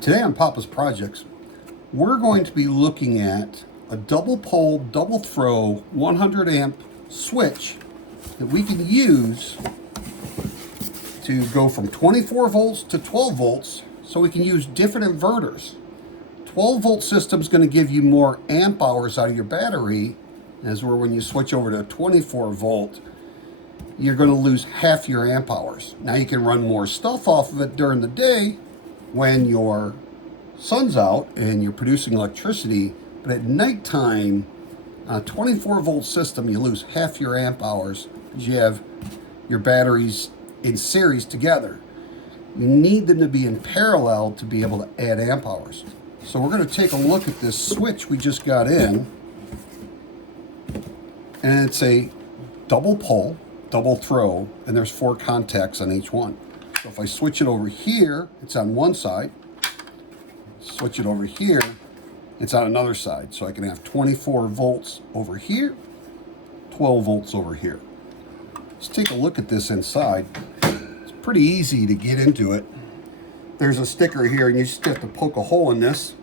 Today on Papa's Projects, we're going to be looking at a double pole, double throw 100 amp switch that we can use to go from 24 volts to 12 volts, so we can use different inverters. 12 volt system is going to give you more amp hours out of your battery, as where when you switch over to 24 volt, you're going to lose half your amp hours. Now you can run more stuff off of it during the day when your sun's out and you're producing electricity, but at nighttime, on a 24 volt system, you lose half your amp hours because you have your batteries in series together. You need them to be in parallel to be able to add amp hours. So we're going to take a look at this switch we just got in, and it's a double pole, double throw, and there's 4 contacts on each one. So if I switch it over here, it's on one side. Switch it over here, it's on another side. So I can have 24 volts over here, 12 volts over here. Let's take a look at this inside. It's pretty easy to get into it. There's a sticker here, and you just have to poke a hole in this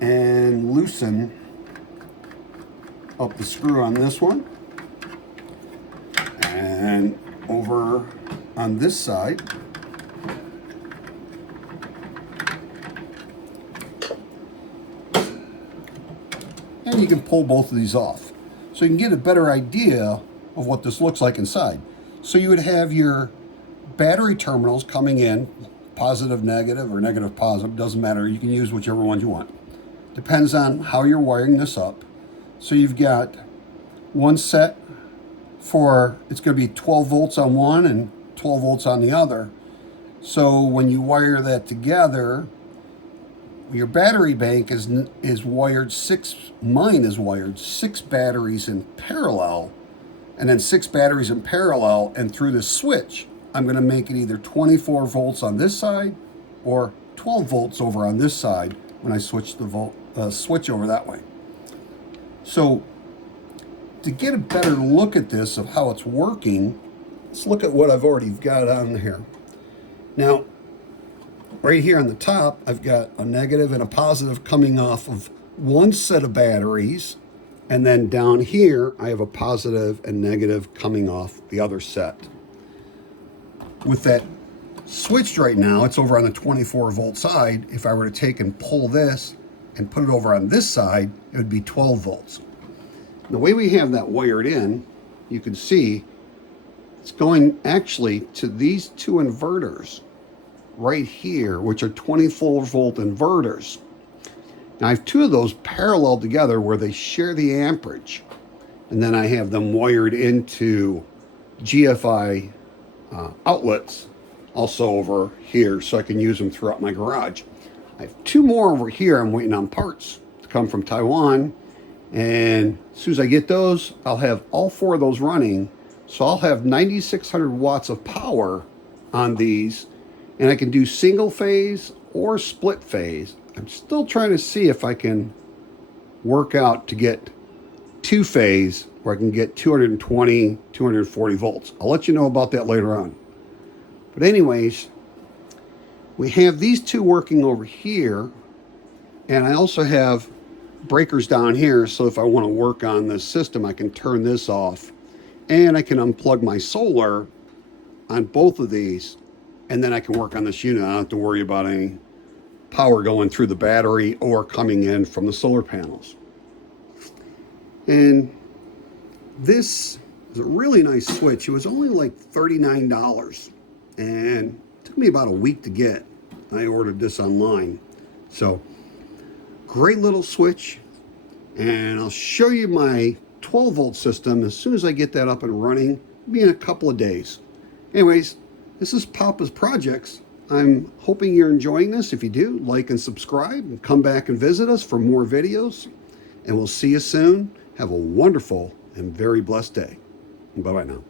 and loosen up the screw on this one. And over on this side, and you can pull both of these off. So you can get a better idea of what this looks like inside. So you would have your battery terminals coming in, positive, negative, or negative, positive, doesn't matter. You can use whichever ones you want. Depends on how you're wiring this up. So you've got one set for, it's going to be 12 volts on one and 12 volts on the other. So when you wire that together, your battery bank is wired mine is wired 6 batteries in parallel, and then 6 batteries in parallel, and through the switch, I'm going to make it either 24 volts on this side or 12 volts over on this side when I switch the switch over that way. So to get a better look at this of how it's working, let's look at what I've already got on here. Now, right here on the top, I've got a negative and a positive coming off of one set of batteries, and then down here, I have a positive and negative coming off the other set. With that switched right now, it's over on the 24 volt side. If I were to take and pull this and put it over on this side, it would be 12 volts. The way we have that wired in, you can see it's going actually to these 2 inverters right here, which are 24 volt inverters. Now I have 2 of those parallel together where they share the amperage, and then I have them wired into GFI outlets also over here, so I can use them throughout my garage. I have 2 more over here. I'm waiting on parts to come from Taiwan, and as soon as I get those, I'll have all 4 of those running. So I'll have 9,600 watts of power on these, and I can do single phase or split phase. I'm still trying to see if I can work out to get 2 phase where I can get 220, 240 volts. I'll let you know about that later on. But anyways, we have these 2 working over here, and I also have breakers down here, so if I want to work on this system, I can turn this off, and I can unplug my solar on both of these, and then I can work on this unit. I don't have to worry about any power going through the battery or coming in from the solar panels. And this is a really nice switch. It was only like $39, and it took me about a week to get. I ordered this online. So great little switch, and I'll show you my 12 volt system as soon as I get that up and running. It'll be in a couple of days. Anyways, this is Papa's Projects. I'm hoping you're enjoying this. If you do, like and subscribe, and come back and visit us for more videos. And we'll see you soon. Have a wonderful and very blessed day. Bye-bye now.